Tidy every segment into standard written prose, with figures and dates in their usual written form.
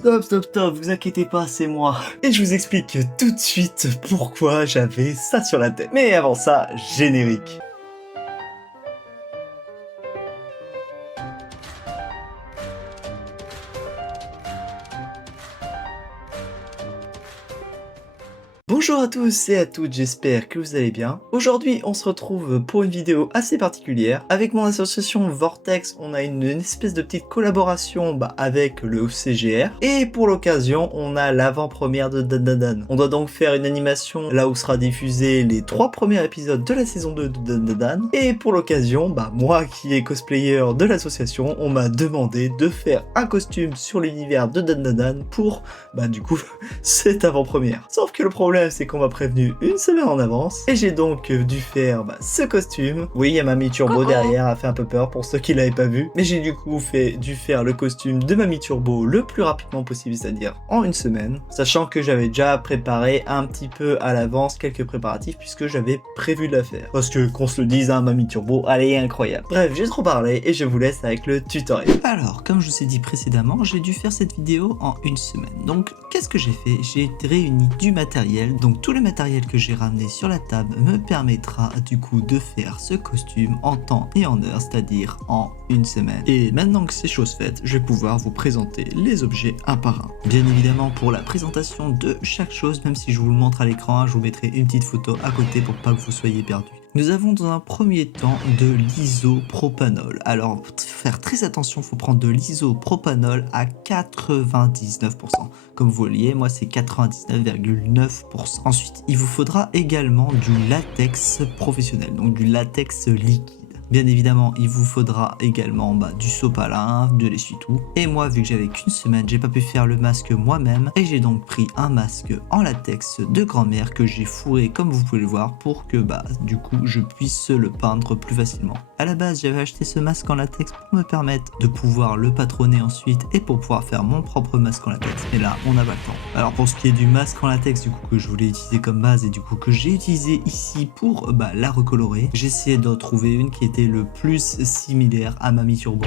Stop, vous inquiétez pas, c'est moi. Et je vous explique tout de suite pourquoi j'avais ça sur la tête. Mais avant ça, générique. Bonjour à tous et à toutes, j'espère que vous allez bien. Aujourd'hui, on se retrouve pour une vidéo assez particulière. Avec mon association Vortex, on a une espèce de petite collaboration avec le CGR. Et pour l'occasion, on a l'avant-première de Dan. On doit donc faire une animation là où sera diffusé les 3 premiers épisodes de la saison 2 de Dan. Et pour l'occasion, moi qui est cosplayer de l'association, on m'a demandé de faire un costume sur l'univers de Dan pour, du coup, cette avant-première. Sauf que le problème, c'est qu'on m'a prévenu une semaine en avance et j'ai donc dû faire ce costume. Oui, il y a Mamie Turbo derrière, a fait un peu peur pour ceux qui l'avaient pas vu, mais j'ai du coup dû faire le costume de Mamie Turbo le plus rapidement possible, c'est-à-dire en une semaine, sachant que j'avais déjà préparé un petit peu à l'avance quelques préparatifs puisque j'avais prévu de la faire. Parce que qu'on se le dise, Mamie Turbo, elle est incroyable. Bref, j'ai trop parlé et je vous laisse avec le tutoriel. Alors, comme je vous ai dit précédemment, j'ai dû faire cette vidéo en une semaine. Donc, qu'est-ce que j'ai fait? J'ai réuni du matériel. Donc tout le matériel que j'ai ramené sur la table me permettra du coup de faire ce costume en temps et en heure, c'est-à-dire en une semaine. Et maintenant que c'est chose faite, je vais pouvoir vous présenter les objets un par un. Bien évidemment, pour la présentation de chaque chose, même si je vous le montre à l'écran, je vous mettrai une petite photo à côté pour pas que vous soyez perdus. Nous avons dans un premier temps de l'isopropanol. Alors, faut faire très attention, il faut prendre de l'isopropanol à 99%. Comme vous voyez, moi c'est 99,9%. Ensuite, il vous faudra également du latex professionnel, donc du latex liquide. Bien évidemment, il vous faudra également du sopalin, de l'essuie-tout. Et moi, vu que j'avais qu'une semaine, j'ai pas pu faire le masque moi-même. Et j'ai donc pris un masque en latex de grand-mère que j'ai fourré, comme vous pouvez le voir, pour que du coup, je puisse le peindre plus facilement. À la base, j'avais acheté ce masque en latex pour me permettre de pouvoir le patronner ensuite et pour pouvoir faire mon propre masque en latex. Mais là, on n'a pas le temps. Alors pour ce qui est du masque en latex, du coup, que je voulais utiliser comme base et du coup que j'ai utilisé ici pour la recolorer, j'ai essayé de trouver une qui était le plus similaire à Mamie Turbo.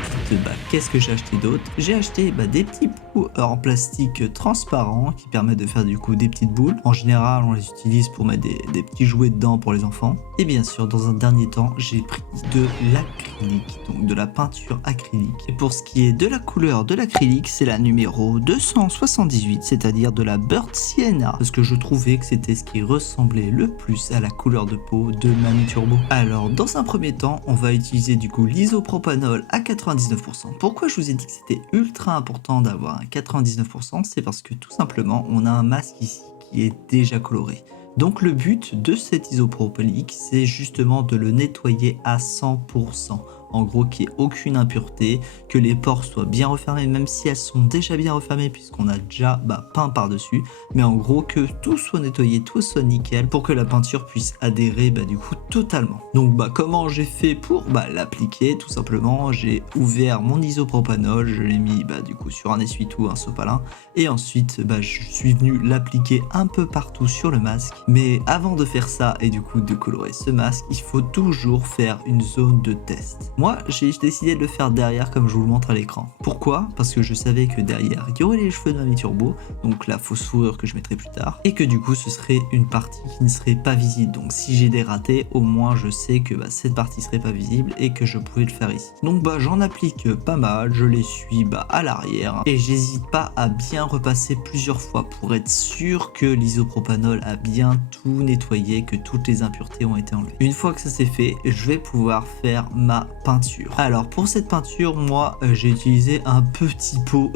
Qu'est-ce que j'ai acheté d'autre? J'ai acheté des petits pots en plastique transparent qui permettent de faire du coup des petites boules. En général, on les utilise pour mettre des petits jouets dedans pour les enfants. Et bien sûr, dans un dernier temps, j'ai pris de l'acrylique, donc de la peinture acrylique. Et pour ce qui est de la couleur de l'acrylique, c'est la numéro 278, c'est-à-dire de la Burnt Sienna, parce que je trouvais que c'était ce qui ressemblait le plus à la couleur de peau de Mamie Turbo. Alors, dans un premier temps, on va utiliser du coup l'isopropanol à 99%. Pourquoi je vous ai dit que c'était ultra important d'avoir un 99%? C'est parce que tout simplement, on a un masque ici qui est déjà coloré. Donc le but de cet isopropylique, c'est justement de le nettoyer à 100%. En gros, qu'il n'y ait aucune impureté, que les pores soient bien refermés, même si elles sont déjà bien refermées puisqu'on a déjà peint par-dessus. Mais en gros, que tout soit nettoyé, tout soit nickel pour que la peinture puisse adhérer du coup totalement. Donc comment j'ai fait pour l'appliquer? Tout simplement, j'ai ouvert mon isopropanol, je l'ai mis du coup sur un essuie-tout, un sopalin. Et ensuite, je suis venu l'appliquer un peu partout sur le masque. Mais avant de faire ça et du coup de colorer ce masque, il faut toujours faire une zone de test. Moi, j'ai décidé de le faire derrière comme je vous le montre à l'écran. Pourquoi? Parce que je savais que derrière, il y aurait les cheveux de Mamie Turbo, donc la fausse fourrure que je mettrai plus tard, et que du coup, ce serait une partie qui ne serait pas visible. Donc si j'ai des ratés, au moins je sais que cette partie serait pas visible et que je pouvais le faire ici. Donc j'en applique pas mal, je l'essuie à l'arrière, et j'hésite pas à bien repasser plusieurs fois pour être sûr que l'isopropanol a bien tout nettoyé, que toutes les impuretés ont été enlevées. Une fois que ça c'est fait, je vais pouvoir faire ma peinture. Alors pour cette peinture, moi j'ai utilisé un petit pot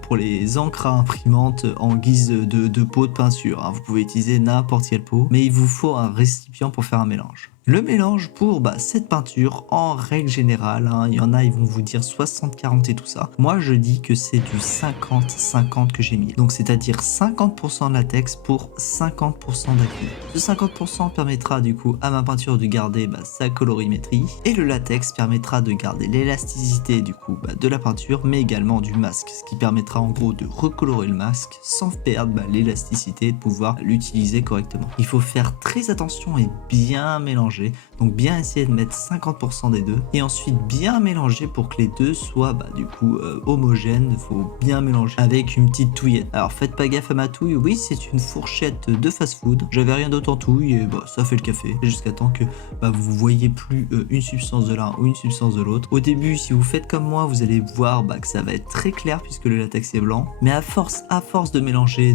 pour les encres à imprimante en guise de pot de peinture. Vous pouvez utiliser n'importe quel pot, mais il vous faut un récipient pour faire un mélange. Le mélange pour cette peinture, en règle générale, il y en a, ils vont vous dire 60-40 et tout ça. Moi, je dis que c'est du 50-50 que j'ai mis. Donc, c'est-à-dire 50% de latex pour 50% d'acrylique. Ce 50% permettra du coup à ma peinture de garder sa colorimétrie. Et le latex permettra de garder l'élasticité du coup de la peinture, mais également du masque. Ce qui permettra en gros de recolorer le masque sans perdre l'élasticité et de pouvoir l'utiliser correctement. Il faut faire très attention et bien mélanger mélanger. Donc bien essayer de mettre 50% des deux et ensuite bien mélanger pour que les deux soient du coup homogènes. Il faut bien mélanger avec une petite touillette. Alors faites pas gaffe à ma touille, oui c'est une fourchette de fast-food. J'avais rien d'autre en touille et ça fait le café jusqu'à temps que vous voyez plus une substance de l'un ou une substance de l'autre. Au début, si vous faites comme moi, vous allez voir que ça va être très clair puisque le latex est blanc. Mais à force de mélanger,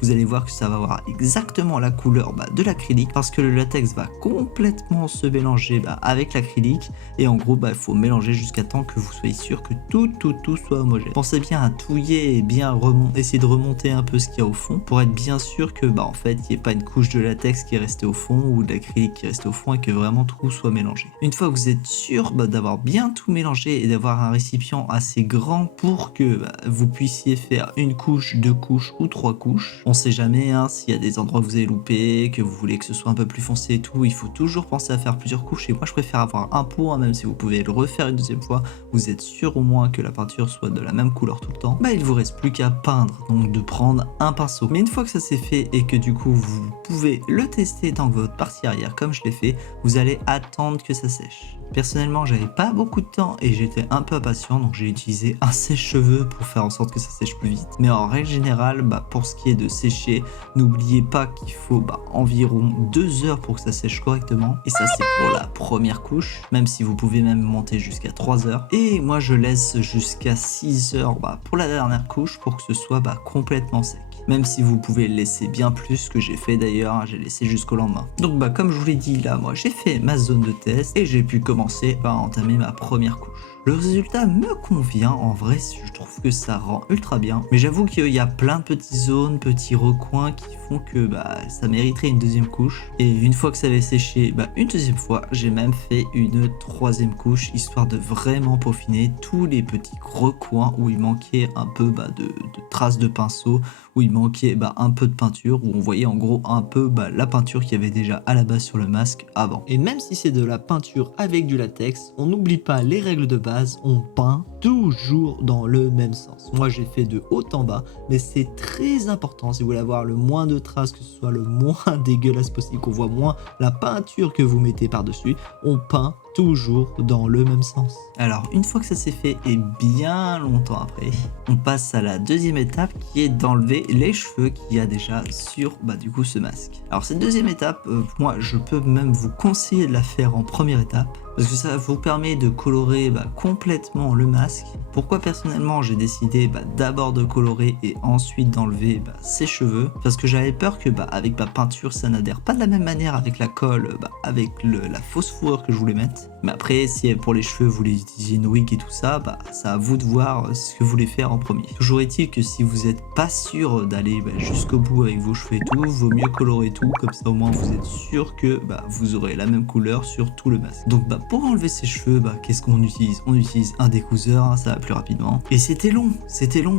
vous allez voir que ça va avoir exactement la couleur de l'acrylique parce que le latex va complètement se mélanger avec l'acrylique. Et en gros, il faut mélanger jusqu'à temps que vous soyez sûr que tout soit homogène. Pensez bien à touiller et bien essayer de remonter un peu ce qu'il y a au fond pour être bien sûr que en fait, il n'y ait pas une couche de latex qui est restée au fond ou de l'acrylique qui est restée au fond et que vraiment tout soit mélangé. Une fois que vous êtes sûr d'avoir bien tout mélangé et d'avoir un récipient assez grand pour que vous puissiez faire une couche, deux couches ou trois couches. On sait jamais s'il y a des endroits que vous avez loupé, que vous voulez que ce soit un peu plus foncé et tout, il faut toujours penser à faire plusieurs couches et moi je préfère avoir un pot, même si vous pouvez le refaire une deuxième fois, vous êtes sûr au moins que la peinture soit de la même couleur tout le temps. Il vous reste plus qu'à peindre, donc de prendre un pinceau. Mais une fois que ça c'est fait et que du coup vous pouvez le tester dans votre partie arrière comme je l'ai fait, vous allez attendre que ça sèche. Personnellement, j'avais pas beaucoup de temps et j'étais un peu impatient, donc j'ai utilisé un sèche-cheveux pour faire en sorte que ça sèche plus vite. Mais en règle générale, pour ce qui est de sécher, n'oubliez pas qu'il faut environ 2 heures pour que ça sèche correctement. Et ça, c'est pour la première couche, même si vous pouvez même monter jusqu'à 3 heures. Et moi, je laisse jusqu'à 6 heures pour la dernière couche pour que ce soit complètement sec. Même si vous pouvez le laisser bien plus, que j'ai fait d'ailleurs, j'ai laissé jusqu'au lendemain. Donc comme je vous l'ai dit là, moi j'ai fait ma zone de test et j'ai pu commencer par entamer ma première couche. Le résultat me convient, en vrai je trouve que ça rend ultra bien, mais j'avoue qu'il y a plein de petites zones, petits recoins qui font que ça mériterait une deuxième couche. Et une fois que ça avait séché, une deuxième fois, j'ai même fait une troisième couche, histoire de vraiment peaufiner tous les petits recoins où il manquait un peu de traces de pinceau, où il manquait un peu de peinture, où on voyait en gros un peu la peinture qu'il y avait déjà à la base sur le masque avant. Et même si c'est de la peinture avec du latex, on n'oublie pas les règles de base, on peint toujours dans le même sens. Moi j'ai fait de haut en bas, mais c'est très important si vous voulez avoir le moins de traces, que ce soit le moins dégueulasse possible, qu'on voit moins la peinture que vous mettez par-dessus, on peint toujours dans le même sens. Alors une fois que ça s'est fait et bien longtemps après, on passe à la deuxième étape qui est d'enlever les cheveux qu'il y a déjà sur du coup ce masque. Alors cette deuxième étape, moi je peux même vous conseiller de la faire en première étape parce que ça vous permet de colorer complètement le masque. Pourquoi personnellement j'ai décidé d'abord de colorer et ensuite d'enlever ses cheveux, parce que j'avais peur que avec ma peinture ça n'adhère pas de la même manière avec la colle, avec la fausse fourrure que je voulais mettre. Mais après si pour les cheveux vous voulez utiliser une wig et tout ça, c'est à vous de voir ce que vous voulez faire en premier. Toujours est-il que si vous n'êtes pas sûr d'aller jusqu'au bout avec vos cheveux et tout, vaut mieux colorer tout, comme ça au moins vous êtes sûr que vous aurez la même couleur sur tout le masque. Donc pour enlever ses cheveux, qu'est-ce qu'on utilise? On utilise un découseur, ça va plus rapidement. Et c'était long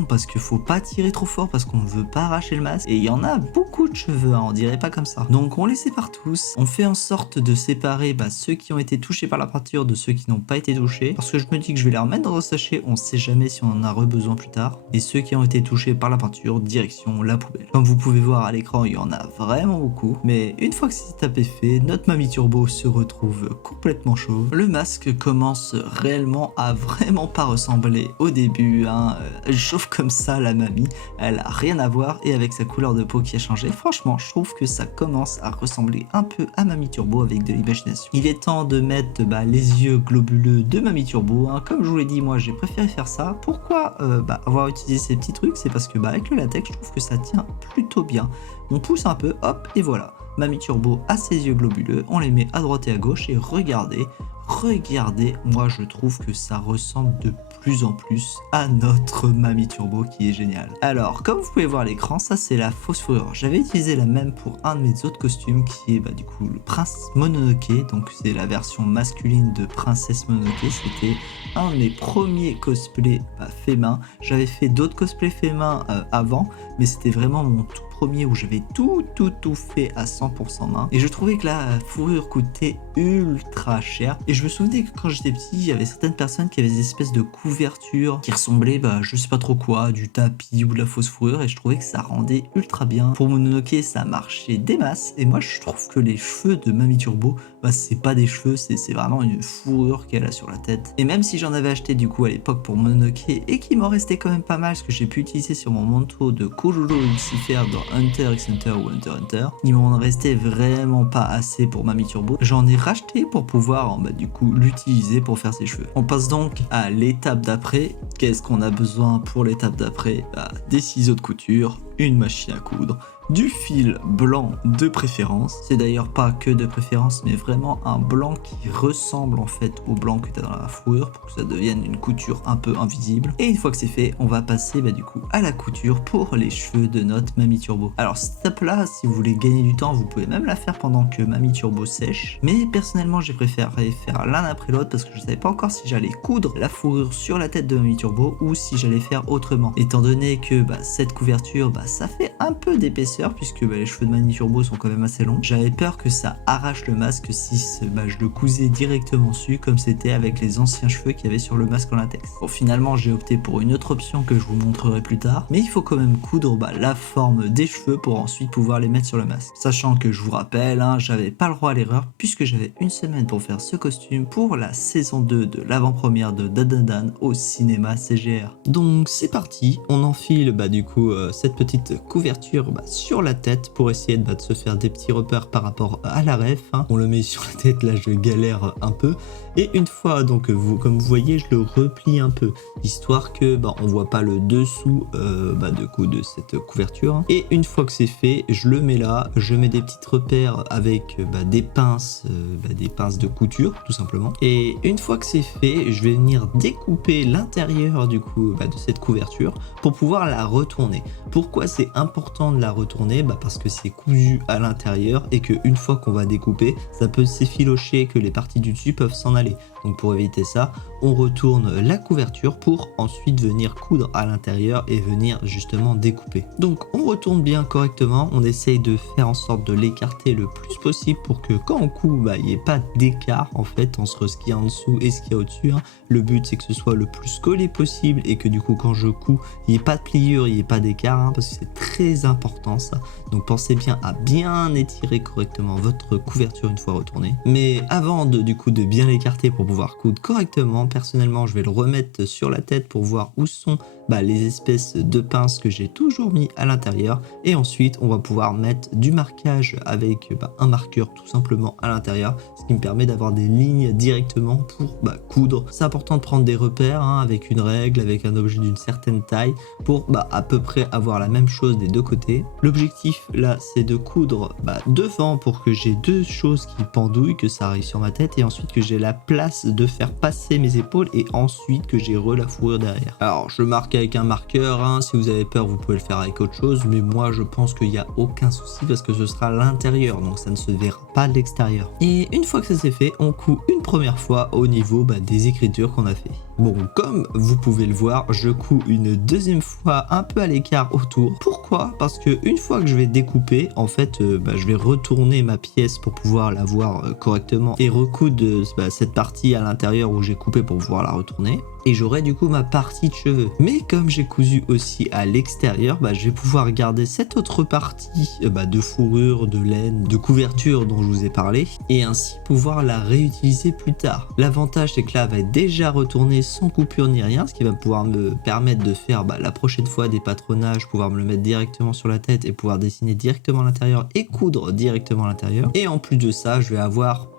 parce qu'il faut pas tirer trop fort parce qu'on ne veut pas arracher le masque. Et il y en a beaucoup de cheveux, on dirait pas comme ça. Donc on les sépare tous, on fait en sorte de séparer ceux qui ont été touchés par la peinture de ceux qui n'ont pas été touchés. Parce que je me dis que je vais les remettre dans un sachet, on sait jamais si on en a besoin plus tard. Et ceux qui ont été touchés par la peinture, direction la poubelle. Comme vous pouvez voir à l'écran, il y en a vraiment beaucoup. Mais une fois que cette étape est fait, notre mamie turbo se retrouve complètement chauve. Le masque commence réellement à vraiment pas ressembler au début, chauve comme ça la mamie, elle a rien à voir et avec sa couleur de peau qui a changé, franchement je trouve que ça commence à ressembler un peu à Mamie Turbo avec de l'imagination. Il est temps de mettre les yeux globuleux de Mamie Turbo, comme je vous l'ai dit, moi j'ai préféré faire ça. Pourquoi avoir utilisé ces petits trucs? C'est parce que avec le latex je trouve que ça tient plutôt bien. On pousse un peu, hop, et voilà. Mamie Turbo a ses yeux globuleux, on les met à droite et à gauche et regardez, moi je trouve que ça ressemble de plus en plus à notre Mamie Turbo qui est génial. Alors comme vous pouvez voir à l'écran, ça c'est la fausse fourrure. J'avais utilisé la même pour un de mes autres costumes qui est du coup le Prince Mononoke, donc c'est la version masculine de Princesse Mononoke. C'était un de mes premiers cosplays faits main. J'avais fait d'autres cosplays faits main avant, mais c'était vraiment mon tout premier où j'avais tout fait à 100% main. Et je trouvais que la fourrure coûtait ultra cher. Et je me souvenais que quand j'étais petit, il y avait certaines personnes qui avaient des espèces de couvertures qui ressemblaient, je sais pas trop quoi, du tapis ou de la fausse fourrure. Et je trouvais que ça rendait ultra bien. Pour Mononoke, ça marchait des masses. Et moi, je trouve que les cheveux de Mamie Turbo, c'est pas des cheveux, c'est vraiment une fourrure qu'elle a sur la tête. Et même si j'en avais acheté du coup à l'époque pour Mononoke et qu'il m'en restait quand même pas mal, ce que j'ai pu utiliser sur mon manteau de Kuroro Lucifer dans Hunter x Hunter ou Hunter x Hunter, il m'en restait vraiment pas assez pour Mamie Turbo. J'en ai racheté pour pouvoir du coup l'utiliser pour faire ses cheveux. On passe donc à l'étape d'après. Qu'est-ce qu'on a besoin pour l'étape d'après? Des ciseaux de couture, une machine à coudre, du fil blanc de préférence. C'est d'ailleurs pas que de préférence, mais vraiment un blanc qui ressemble en fait au blanc que tu as dans la fourrure pour que ça devienne une couture un peu invisible. Et une fois que c'est fait, on va passer du coup à la couture pour les cheveux de notre Mamie Turbo. Alors cette étape là, si vous voulez gagner du temps, vous pouvez même la faire pendant que Mamie Turbo sèche. Mais personnellement, j'ai préféré faire l'un après l'autre parce que je savais pas encore si j'allais coudre la fourrure sur la tête de Mamie Turbo ou si j'allais faire autrement. Étant donné que cette couverture, ça fait un peu d'épaisseur puisque les cheveux de Mamie Turbo sont quand même assez longs. J'avais peur que ça arrache le masque si je le cousais directement dessus comme c'était avec les anciens cheveux qu'il y avait sur le masque en latex. Bon, finalement j'ai opté pour une autre option que je vous montrerai plus tard, mais il faut quand même coudre la forme des cheveux pour ensuite pouvoir les mettre sur le masque. Sachant que je vous rappelle, j'avais pas le droit à l'erreur puisque j'avais une semaine pour faire ce costume pour la saison 2 de l'avant-première de Dandadan au cinéma CGR. Donc c'est parti, on enfile du coup cette petite couverture sur la tête pour essayer de se faire des petits repères par rapport à la ref. On le met sur la tête, là je galère un peu. Et une fois donc comme vous voyez, je le replie un peu histoire que on voit pas le dessous de cette couverture. Et une fois que c'est fait, je le mets là, je mets des petits repères avec des pinces de couture tout simplement. Et une fois que c'est fait, je vais venir découper l'intérieur du coup de cette couverture pour pouvoir la retourner. Pourquoi c'est important de la retourner? Parce que c'est cousu à l'intérieur et qu'une fois qu'on va découper, ça peut s'effilocher, que les parties du dessus peuvent s'en aller. Donc pour éviter ça, on retourne la couverture pour ensuite venir coudre à l'intérieur et venir justement découper. Donc on retourne bien correctement, on essaye de faire en sorte de l'écarter le plus possible pour que quand on coud, il n'y ait pas d'écart en fait entre ce qu'il y a en dessous et ce qu'il y a au-dessus. Le but c'est que ce soit le plus collé possible et que du coup quand je couds, il n'y ait pas de pliure, il n'y ait pas d'écart parce que c'est très important ça. Donc pensez bien à bien étirer correctement votre couverture une fois retournée. Mais avant de bien l'écarter pour pouvoir coudre correctement, personnellement je vais le remettre sur la tête pour voir où sont les espèces de pinces que j'ai toujours mis à l'intérieur. Et ensuite on va pouvoir mettre du marquage avec un marqueur tout simplement à l'intérieur, ce qui me permet d'avoir des lignes directement pour coudre. C'est important de prendre des repères avec une règle, avec un objet d'une certaine taille pour à peu près avoir la même chose des deux côtés. L'objectif là c'est de coudre devant pour que j'ai deux choses qui pendouillent, que ça arrive sur ma tête et ensuite que j'ai la place de faire passer mes épaules et ensuite que j'ai la fourrure derrière. Alors je marque avec un marqueur, si vous avez peur vous pouvez le faire avec autre chose, mais moi je pense qu'il n'y a aucun souci parce que ce sera à l'intérieur donc ça ne se verra pas de l'extérieur. Et une fois que ça c'est fait, on coud une première fois au niveau des écritures qu'on a fait. Bon, comme vous pouvez le voir, je couds une deuxième fois un peu à l'écart autour. Pourquoi? Parce que une fois que je vais découper, en fait, je vais retourner ma pièce pour pouvoir la voir correctement et recoudre cette partie à l'intérieur où j'ai coupé pour pouvoir la retourner. Et j'aurai du coup ma partie de cheveux. Mais comme j'ai cousu aussi à l'extérieur, je vais pouvoir garder cette autre partie de fourrure, de laine, de couverture dont je vous ai parlé et ainsi pouvoir la réutiliser plus tard. L'avantage c'est que là elle va être déjà retournée sans coupure ni rien, ce qui va pouvoir me permettre de faire la prochaine fois des patronages, pouvoir me le mettre directement sur la tête et pouvoir dessiner directement à l'intérieur et coudre directement à l'intérieur. Et en plus de ça, je vais avoir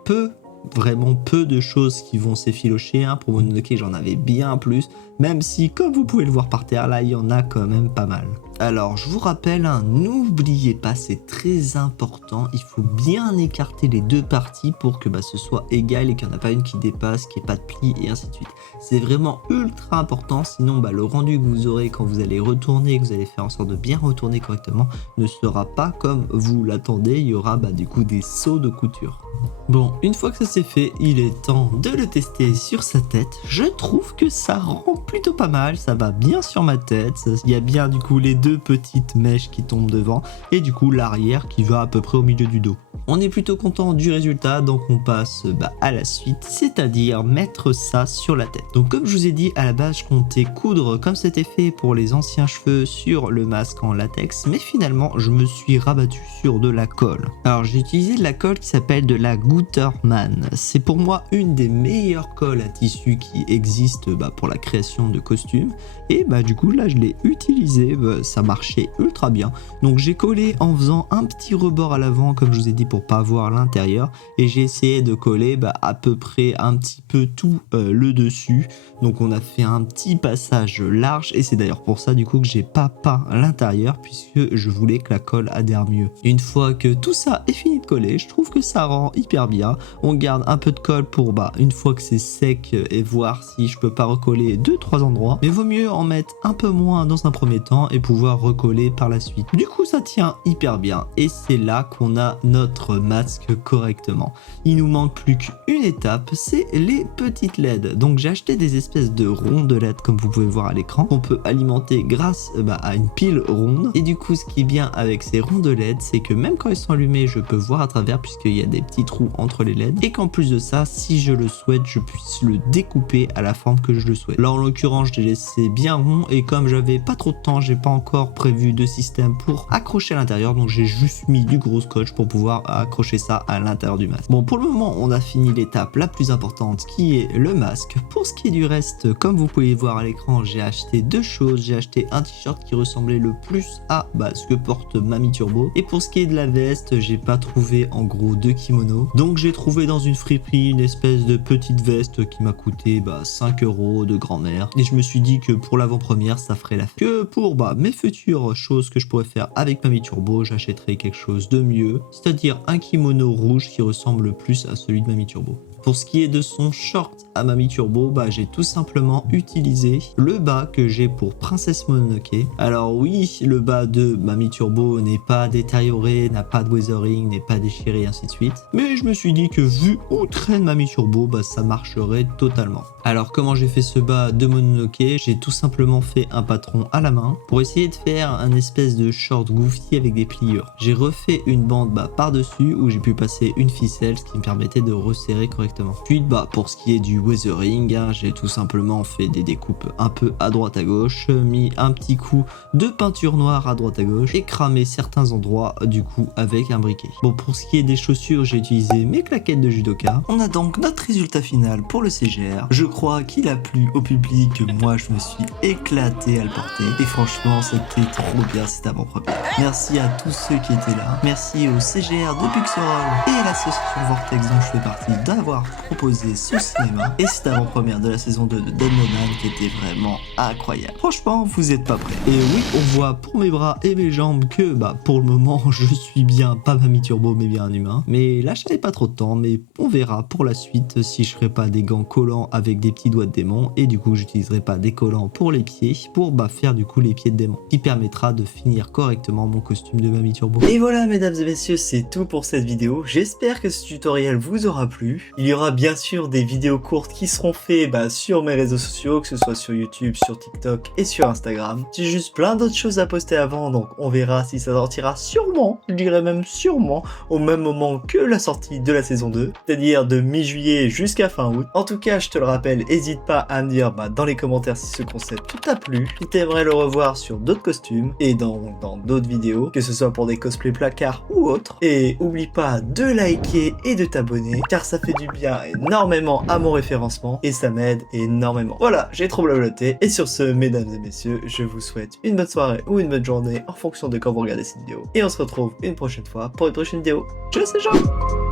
vraiment peu de choses qui vont s'effilocher. Pour Mononoke j'en avais bien plus, même si comme vous pouvez le voir par terre là il y en a quand même pas mal. Alors je vous rappelle, n'oubliez pas, c'est très important, il faut bien écarter les deux parties pour que ce soit égal et qu'il n'y en a pas une qui dépasse, qu'il n'y ait pas de plis et ainsi de suite. C'est vraiment ultra important, sinon le rendu que vous aurez quand vous allez retourner, que vous allez faire en sorte de bien retourner correctement, ne sera pas comme vous l'attendez, il y aura du coup des sauts de couture. Bon, une fois que ça c'est fait, il est temps de le tester sur sa tête. Je trouve que ça rend plutôt pas mal, ça va bien sur ma tête. Il y a bien du coup les deux petites mèches qui tombent devant et du coup l'arrière qui va à peu près au milieu du dos. On est plutôt content du résultat, donc on passe à la suite, c'est-à-dire mettre ça sur la tête. Donc comme je vous ai dit, à la base je comptais coudre comme c'était fait pour les anciens cheveux sur le masque en latex, mais finalement je me suis rabattu sur de la colle. Alors j'ai utilisé de la colle qui s'appelle de la Gutermann. C'est pour moi une des meilleures colles à tissu qui existent pour la création de costumes, et du coup là je l'ai utilisé, ça marchait ultra bien. Donc j'ai collé en faisant un petit rebord à l'avant comme je vous ai dit pour pas voir l'intérieur, et j'ai essayé de coller à peu près un petit peu tout le dessus. Donc on a fait un petit passage large, et c'est d'ailleurs pour ça du coup que j'ai pas peint l'intérieur, puisque je voulais que la colle adhère mieux. Une fois que tout ça est fini de coller, je trouve que ça rend hyper bien. On garde un peu de colle pour une fois que c'est sec et voir si je peux pas recoller 2-3 endroits, mais vaut mieux en mettre un peu moins dans un premier temps et pouvoir recoller par la suite. Du coup ça tient hyper bien, et c'est là qu'on a notre masque correctement. Il nous manque plus qu'une étape, c'est les petites LED. Donc j'ai acheté des espèces de rondelettes comme vous pouvez voir à l'écran, qu'on peut alimenter grâce à une pile ronde. Et du coup ce qui est bien avec ces rondelettes, c'est que même quand ils sont allumés, je peux voir à travers puisqu'il y a des petits trous entre les LED, et qu'en plus de ça, si je le souhaite, je puisse le découper à la forme que je le souhaite. Là en l'occurrence je l'ai laissé bien rond, et comme j'avais pas trop de temps, j'ai pas encore prévu de système pour accrocher à l'intérieur, donc j'ai juste mis du gros scotch pour pouvoir accrocher ça à l'intérieur du masque. Bon, pour le moment on a fini l'étape la plus importante qui est le masque. Pour ce qui est du reste, comme vous pouvez voir à l'écran, j'ai acheté deux choses. J'ai acheté un t-shirt qui ressemblait le plus à ce que porte Mamie Turbo, et pour ce qui est de la veste, j'ai pas trouvé en gros de kimono, donc j'ai trouvé dans une friperie une espèce de petite veste qui m'a coûté 5 € de grand-mère, et je me suis dit que pour l'avant-première ça ferait l'affaire. Que pour mes futures choses que je pourrais faire avec Mamie Turbo, j'achèterai quelque chose de mieux, c'est-à-dire un kimono rouge qui ressemble le plus à celui de Mamie Turbo. Pour ce qui est de son short à Mamie Turbo, j'ai tout simplement utilisé le bas que j'ai pour Princesse Mononoke. Alors oui, le bas de Mamie Turbo n'est pas détérioré, n'a pas de weathering, n'est pas déchiré, ainsi de suite. Mais je me suis dit que vu où traîne Mamie Turbo, ça marcherait totalement. Alors comment j'ai fait ce bas de Mononoke? J'ai tout simplement fait un patron à la main pour essayer de faire un espèce de short goofy avec des pliures. J'ai refait une bande par-dessus où j'ai pu passer une ficelle, ce qui me permettait de resserrer correctement. Puis pour ce qui est du weathering, j'ai tout simplement fait des découpes un peu à droite à gauche, mis un petit coup de peinture noire à droite à gauche et cramé certains endroits du coup avec un briquet. Bon, pour ce qui est des chaussures, j'ai utilisé mes claquettes de judoka. On a donc notre résultat final pour le CGR. Je crois qu'il a plu au public, moi je me suis éclaté à le porter, et franchement c'était trop bien cette avant-première. Merci à tous ceux qui étaient là, merci au CGR de Pixerol et à l'association Vortex dont je fais partie d'avoir proposé ce cinéma et cette avant-première de la saison 2 de Dead Man qui était vraiment incroyable. Franchement, vous êtes pas prêts. Et oui, on voit pour mes bras et mes jambes que pour le moment je suis bien pas Mamie Turbo mais bien un humain. Mais là j'avais pas trop de temps, mais on verra pour la suite si je ferai pas des gants collants avec des petits doigts de démon, et du coup j'utiliserai pas des collants pour les pieds pour faire du coup les pieds de démon, qui permettra de finir correctement mon costume de Mamie Turbo. Et voilà mesdames et messieurs, c'est tout pour cette vidéo. J'espère que ce tutoriel vous aura plu. Il y aura bien sûr des vidéos courtes qui seront faites sur mes réseaux sociaux, que ce soit sur YouTube, sur TikTok et sur Instagram. J'ai juste plein d'autres choses à poster avant, donc on verra si ça sortira sûrement, je dirais même sûrement, au même moment que la sortie de la saison 2, c'est-à-dire de mi-juillet jusqu'à fin août. En tout cas, je te le rappelle, n'hésite pas à me dire dans les commentaires si ce concept t'a plu, si t'aimerais le revoir sur d'autres costumes et dans d'autres vidéos, que ce soit pour des cosplays placards ou autres. Et oublie pas de liker et de t'abonner, car ça fait du bien énormément à mon référencement et ça m'aide énormément. Voilà, j'ai trop blablaté, et sur ce, mesdames et messieurs, je vous souhaite une bonne soirée ou une bonne journée en fonction de quand vous regardez cette vidéo. Et on se retrouve une prochaine fois pour une prochaine vidéo. Tchuss les gens!